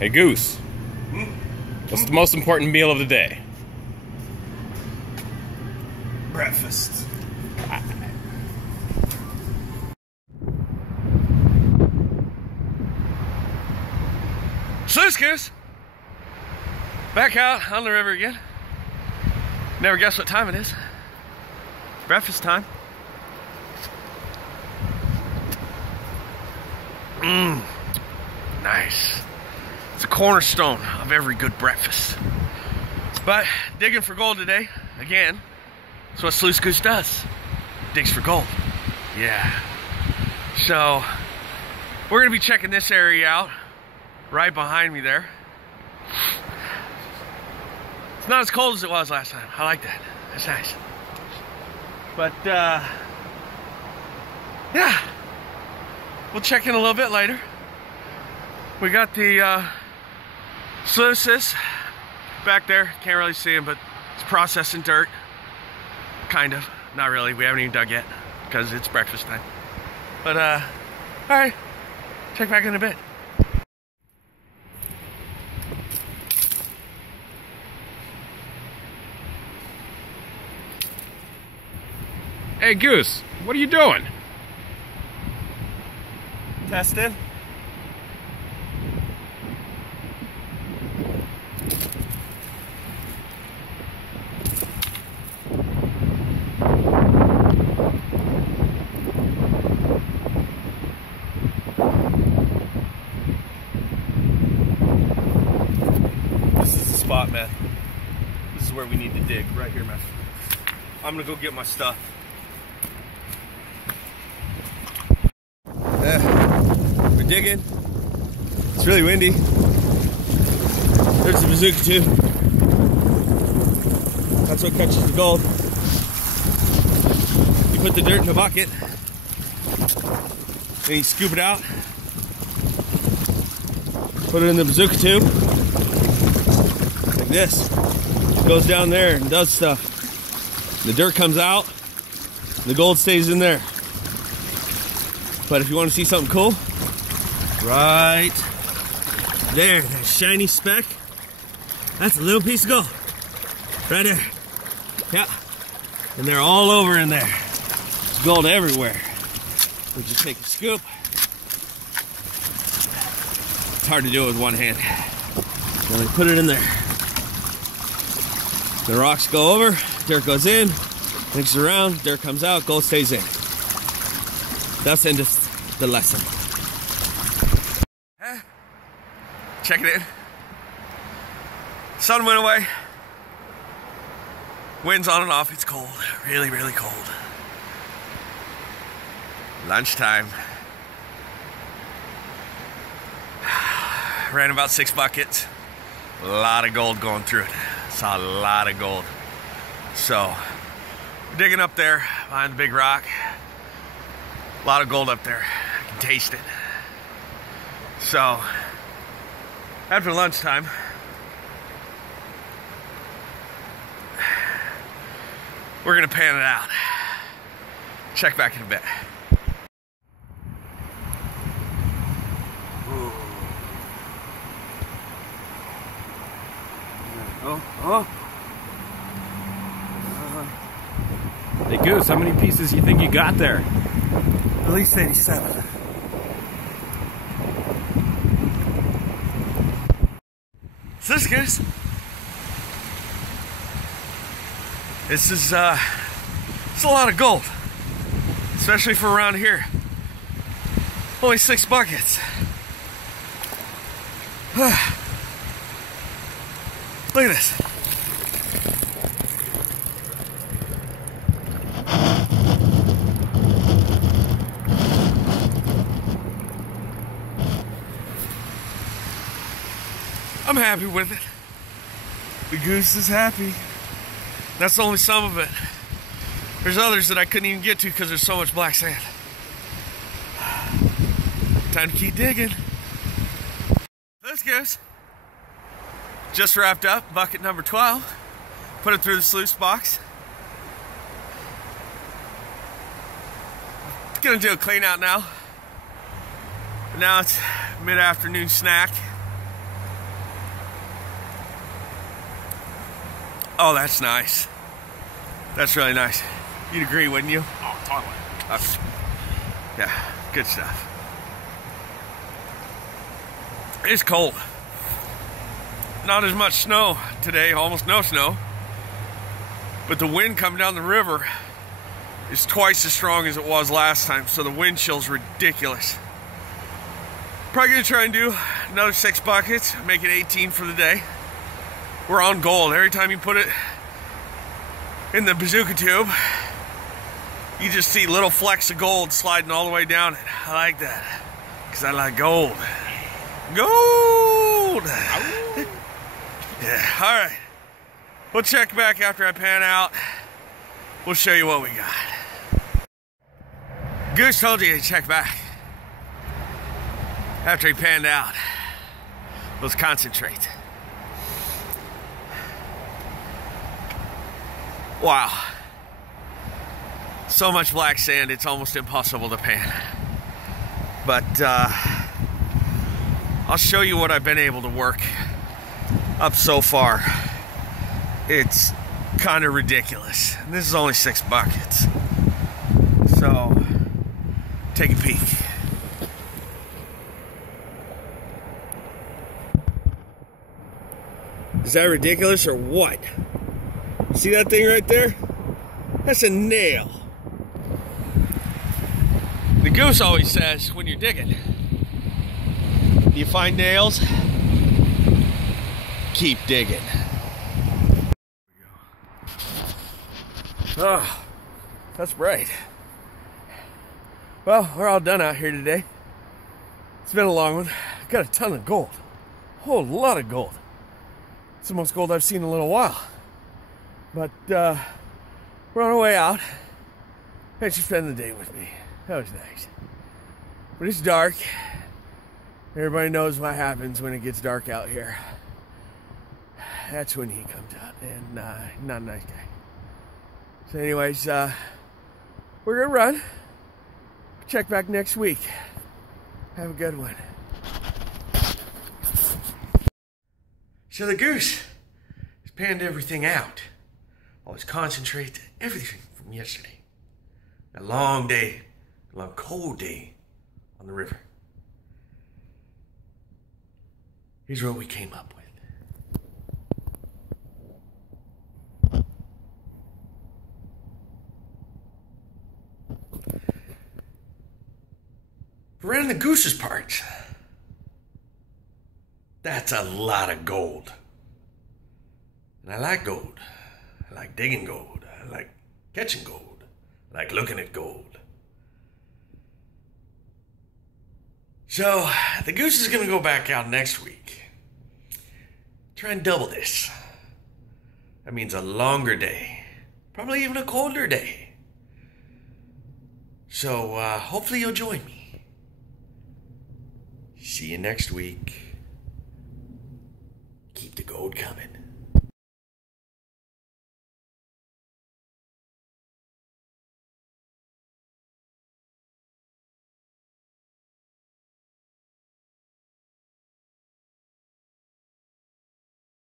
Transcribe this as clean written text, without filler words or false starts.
Hey Goose, what's the most important meal of the day? Breakfast. SluiceGoose! Back out on the river again. Never guess what time it is. Breakfast time. Nice. It's a cornerstone of every good breakfast. But digging for gold today, again, that's what SluiceGoose does. Digs for gold. Yeah. So, we're gonna be checking this area out, right behind me there. It's not as cold as it was last time. I like that. That's nice. But, yeah. We'll check in a little bit later. We got the sluices back there. Can't really see them, but it's processing dirt. Kind of. Not really. We haven't even dug yet because it's breakfast time. But, all right. Check back in a bit. Hey Goose, what are you doing? Testing. This is the spot, man. This is where we need to dig, right here, man. I'm gonna go get my stuff. We're digging. It's really windy. There's the bazooka too. That's what catches the gold. You put the dirt in the bucket, then you scoop it out, put it in the bazooka tube, like this. It goes down there and does stuff. The dirt comes out, the gold stays in there. But if you want to see something cool, right there, that shiny speck, that's a little piece of gold. Right there. Yeah. And they're all over in there. There's gold everywhere. We just take a scoop. It's hard to do it with one hand. Then we put it in there. The rocks go over, dirt goes in, mixes around, dirt comes out, gold stays in. That's the end of the lesson. Check it in. Sun went away. Wind's on and off. It's cold. Really, really cold. Lunchtime. Ran about 6 buckets. A lot of gold going through it. Saw a lot of gold. So, digging up there behind the big rock. A lot of gold up there. I can taste it. So, after lunchtime, we're gonna pan it out. Check back in a bit. Ooh. Oh. Hey Goose, how many pieces you think you got there? At least 87. SluiceGoose. This is it's a lot of gold, especially for around here. Only 6 buckets. Look at this. I'm happy with it. The goose is happy. That's only some of it. There's others that I couldn't even get to because there's so much black sand. Time to keep digging. SluiceGoose. Just wrapped up bucket number 12. Put it through the sluice box. Gonna do a clean out now. Now it's mid-afternoon snack. Oh, that's nice. That's really nice. You'd agree, wouldn't you? Oh, totally. Okay. Yeah, good stuff. It's cold. Not as much snow today, almost no snow. But the wind coming down the river is twice as strong as it was last time, so the wind chill's ridiculous. Probably gonna try and do another 6 buckets, make it 18 for the day. We're on gold. Every time you put it in the bazooka tube, you just see little flecks of gold sliding all the way down it. I like that, because I like gold. Gold! Yeah, all right. We'll check back after I pan out. We'll show you what we got. Goose told you to check back after he panned out. Let's concentrate. Wow. So much black sand, it's almost impossible to pan. But I'll show you what I've been able to work up so far. It's kind of ridiculous. And this is only 6 buckets. So, take a peek. Is that ridiculous or what? See that thing right there? That's a nail. The Goose always says when you're digging, you find nails, keep digging. Oh, that's bright. Well, we're all done out here today. It's been a long one. Got a ton of gold. A whole lot of gold. It's the most gold I've seen in a little while. But we're on our way out. Thanks for spending the day with me. That was nice. But it's dark. Everybody knows what happens when it gets dark out here. That's when he comes out, and not a nice guy. So anyways, we're gonna run. Check back next week. Have a good one. So the Goose has panned everything out. Always concentrate everything from yesterday. A long day, a long cold day on the river. Here's what we came up with. Around the Goose's parts, that's a lot of gold. And I like gold. I like digging gold. I like catching gold. I like looking at gold. So, the Goose is going to go back out next week. Try and double this. That means a longer day. Probably even a colder day. So, hopefully you'll join me. See you next week. Keep the gold coming.